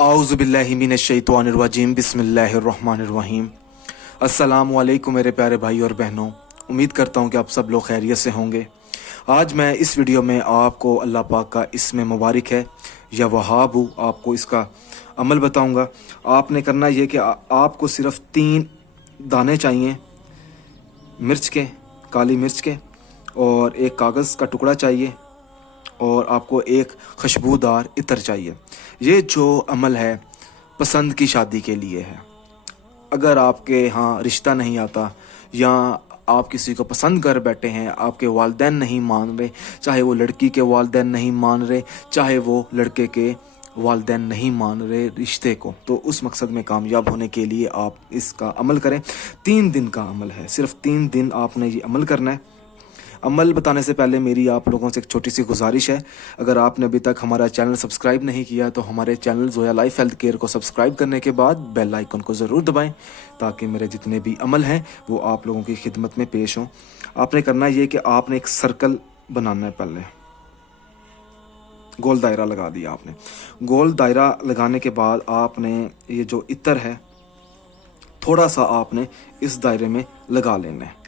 आऊज़ु बिल्लाहि मिनश्शैतानिर्रजीम बिस्मिल्लाहिर्रहमानिर्रहीम। अस्सलामु अलैकुम मेरे प्यारे भाई और बहनों, उम्मीद करता हूँ कि आप सब लोग खैरियत से होंगे। आज मैं इस वीडियो में आपको अल्लाह पाक का इसमें मुबारक है या वहाब हूँ, आपको इसका अमल बताऊँगा। आपने करना ये कि आपको सिर्फ़ 3 दाने चाहिए मिर्च के, काली मिर्च के, और एक कागज़ का टुकड़ा चाहिए, और आपको एक खुशबूदार इत्र चाहिए। ये जो अमल है पसंद की शादी के लिए है। अगर आपके यहाँ रिश्ता नहीं आता या आप किसी को पसंद कर बैठे हैं, आपके वालिदैन नहीं मान रहे, चाहे वो लड़की के वालिदैन नहीं मान रहे, चाहे वो लड़के के वालिदैन नहीं मान रहे रिश्ते को, तो उस मकसद में कामयाब होने के लिए आप इसका अमल करें। 3 दिन का अमल है, सिर्फ 3 दिन आपने ये अमल करना है। अमल बताने से पहले मेरी आप लोगों से एक छोटी सी गुजारिश है, अगर आपने अभी तक हमारा चैनल सब्सक्राइब नहीं किया तो हमारे channel Zoya life health care को सब्सक्राइब करने के बाद बेल आइकन को ज़रूर दबाएं, ताकि मेरे जितने भी अमल हैं वो आप लोगों की खिदमत में पेश हों। आपने करना ये कि आपने एक सर्कल बनाना है। पहले गोल दायरा लगा दिया आपने। गोल दायरा लगाने के बाद आपने ये जो इत्र है थोड़ा सा आपने इस दायरे में लगा लेना है।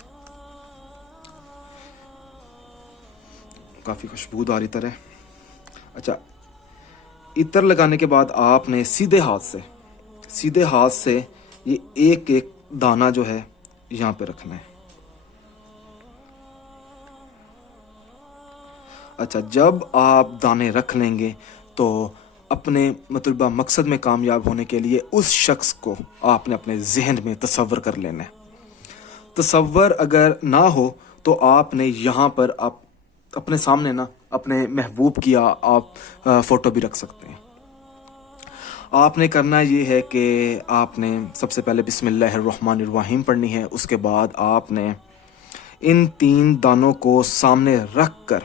काफ़ी खुशबूदार इत्र है। अच्छा, इत्र लगाने के बाद आपने सीधे हाथ से ये एक एक दाना जो है यहाँ पे रखना है। अच्छा, जब आप दाने रख लेंगे तो अपने मतलब मकसद में कामयाब होने के लिए उस शख्स को आपने अपने जहन में तसव्वुर कर लेना है। तसव्वुर अगर ना हो तो आपने यहाँ पर आप अपने सामने ना अपने महबूब की आप फ़ोटो भी रख सकते हैं। आपने करना ये है कि आपने सबसे पहले बिस्मिल्लाहिर्रहमानिर्रहीम पढ़नी है। उसके बाद आपने इन 3 दानों को सामने रख कर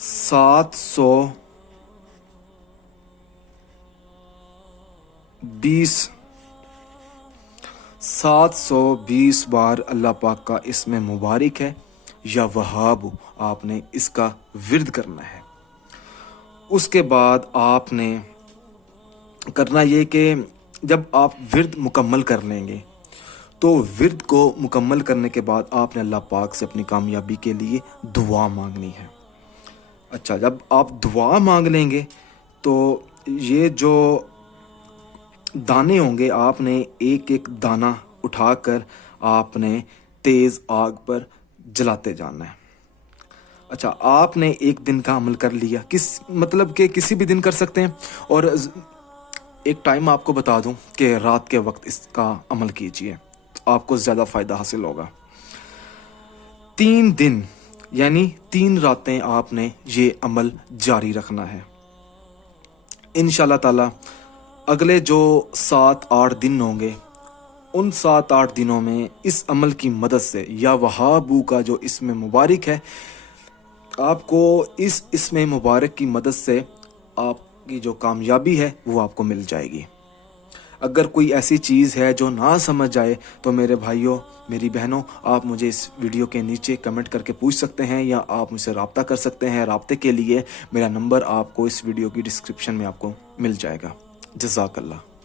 720 बार अल्लाह पाक का इसमें मुबारक है या वहाब आपने इसका विर्द करना है। उसके बाद आपने करना ये कि जब आप विर्द मुकम्मल कर लेंगे तो विर्द को मुकम्मल करने के बाद आपने अल्लाह पाक से अपनी कामयाबी के लिए दुआ मांगनी है। अच्छा, जब आप दुआ मांग लेंगे तो ये जो दाने होंगे आपने एक एक दाना उठाकर आपने तेज़ आग पर जलाते जाना है। अच्छा, आपने एक दिन का अमल कर लिया, मतलब कि किसी भी दिन कर सकते हैं। और एक टाइम आपको बता दूं कि रात के वक्त इसका अमल कीजिए तो आपको ज़्यादा फ़ायदा हासिल होगा। 3 दिन यानी 3 रातें आपने ये अमल जारी रखना है। इंशाल्लाह ताला अगले जो 7-8 दिन होंगे, उन 7-8 दिनों में इस अमल की मदद से या वहाबू का जो इसमें मुबारक है, आपको इस इसमें मुबारक की मदद से आपकी जो कामयाबी है वो आपको मिल जाएगी। अगर कोई ऐसी चीज़ है जो ना समझ आए तो मेरे भाइयों मेरी बहनों, आप मुझे इस वीडियो के नीचे कमेंट करके पूछ सकते हैं या आप मुझसे रब्ता कर सकते हैं। रब्ते के लिए मेरा नंबर आपको इस वीडियो की डिस्क्रिप्शन में आपको मिल जाएगा। जज़ाकल्लाह।